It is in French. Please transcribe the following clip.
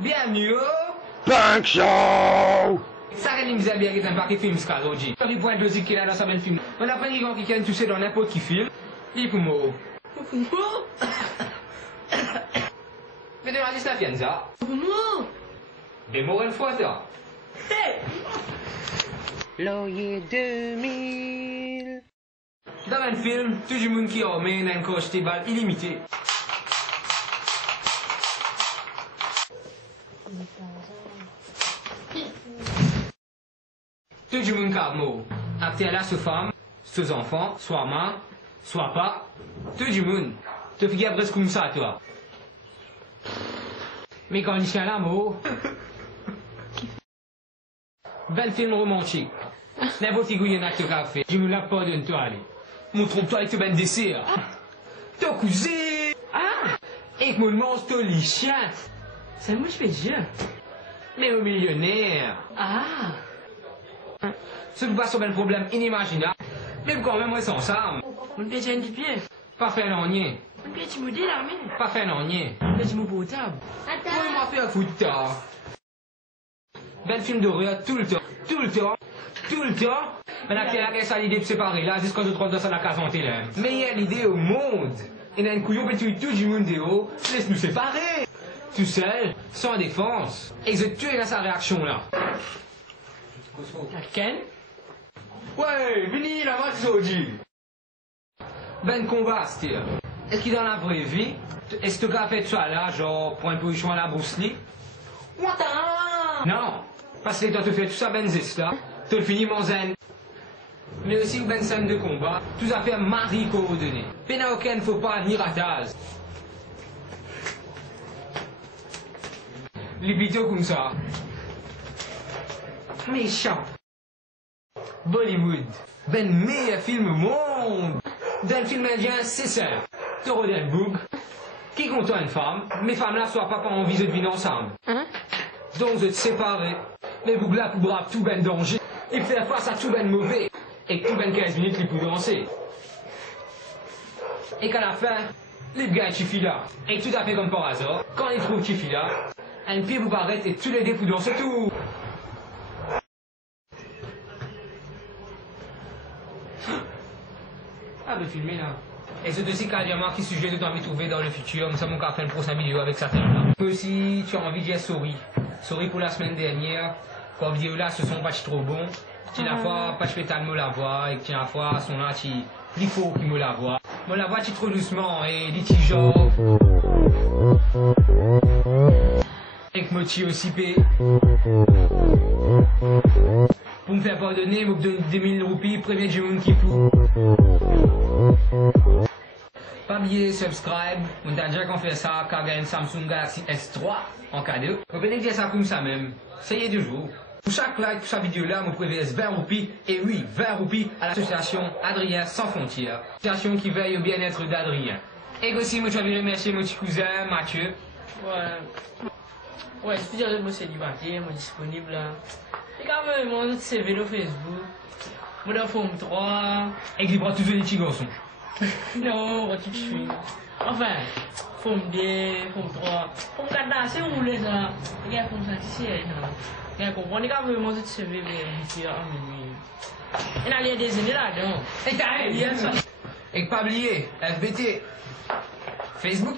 Bienvenue au Punk Show! Ça réalise bien est un paquet de films Scarroji. Il y a du point de logique qu'il a dans sa même film. On apprend qu'il y a touché dans n'importe qui film. Il pour moi. Pour moi? Mais de la liste la fianza. Pour moi? Des mots une fois ça. Hey! Loyer 2000. Dans un film, tout le monde qui emmène un coche de balles illimité. Tout le monde qui a mot. Acteur là, soit femme, soit enfant, soit main, soit pas. Tout le monde. Tu fais presque comme ça, toi. Mais quand il tient l'amour. Bel film romantique. N'importe qui y en a que tu as fait. Je me la pas de toi, allez. Montre-toi avec ce ben dessert. Ton cousin. Ah! Et que mon monstre lit chien. C'est moi je fais déjà. Mais au millionnaire. Ah! Ce n'est pas sur un problème inimaginable. Mais quand même, on est ensemble. Mon pied tient du pied. Pas fait l'ennien. Mon pied tu me dis là, mais. Pas fait l'ennien. Mon pied tu me potable. Moi, il m'a fait un foutre tard. Bel film d'horreur tout le temps. Tout le temps. Tout le temps. Mais la télé a ça l'idée de séparer là, jusqu'à je trouve dans ça la case en télé. Mais il y a l'idée au monde. Il y a une couillon, mais tu tout du monde de haut. Laisse-nous séparer. Tout seul, sans défense. Et je tue dans sa réaction là. La Ken? Ouais, vini la match aujourd'hui. Ben combat, c'est est-ce qu'il dans la vraie vie, est-ce que tu as fait ça là, genre pour une position à la Bruce Lee? Non, parce que toi tu fais tout ça ben zeste là, tu le finis mon zen. Mais aussi ben scène de combat, tout à fait mari coordonné. Pena aucun faut pas ni ratage. Les vidéos comme ça. Méchant. Bollywood. Ben meilleur film au monde. D'un film indien, c'est ça. Taureau d'un boug. Qui compte une femme, mes femmes là soient pas envie de vivre ensemble. Donc je te séparer. Mais boug là pour brave tout ben danger. Il fait face à tout ben mauvais. Et tout ben 15 minutes il peut danser. Et qu'à la fin, les gars Chifi là. Et tout à fait comme par hasard, quand ils trouvent Chifi là, un pied vous arrête et tous les deux pour danser tout. Ah, ben filmer là. Et c'est aussi carrément qui sujet que tu as envie de trouver dans le futur. Nous sommes encore fait une prochaine vidéo avec ça. Aussi, tu as envie de dire sorry. Sorry pour la semaine dernière. Quand vidéo là, ce sont pas trop bon. Tu la fois, pas je fais ta me la voix. Et tu la fois, son là, tu il faut qu'il me la voix. Me la voix, tu trop doucement. Et dit genre. Et que me tue aussi p. Pour me faire pardonner, je me donne 2000 roupies, premier du monde qui fout. Pas oublier subscribe, on a déjà qu'on fait ça, quand gagne Samsung Galaxy S3 en cadeau. On peut dire ça comme ça même, ça y est du jour. Pour chaque like pour sa vidéo là, mon prévise 20 roupies, et oui, 20 roupies à l'association Adrien Sans Frontières. Association qui veille au bien-être d'Adrien. Et aussi, moi je vais remercier mon petit cousin Mathieu. Ouais, je peux dire que moi célibataire, moi disponible là. Et quand même, mon autre CV sur Facebook. Moi dans Forme 3. Et qui prend toujours les petits garçons. Non, moi tu suis. Enfin, Forme 2, Forme 3. Forme 4 là, c'est où les ça? Les gars font ça ici, non. Les gars comprennent, les gars veulent mon autre CV, mais je suis à minuit. Il y a des années là, non. Et t'as rien. Et pas oublier, FBT. Facebook,